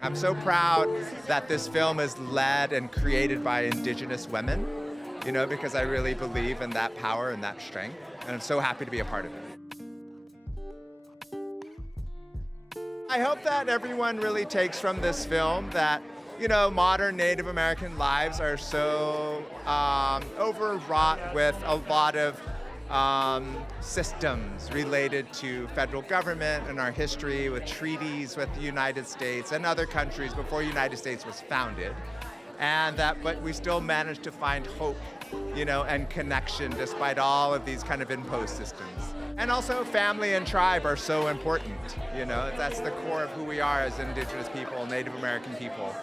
I'm so proud that this film is led and created by Indigenous women, because I really believe in that power and that strength, and I'm so happy to be a part of it. I hope that everyone really takes from this film that, modern Native American lives are so overwrought with a lot of systems related to federal government and our history with treaties with the United States and other countries before the United States was founded. But we still managed to find hope, and connection despite all of these kind of imposed systems. And also family and tribe are so important, that's the core of who we are as Indigenous people, Native American people.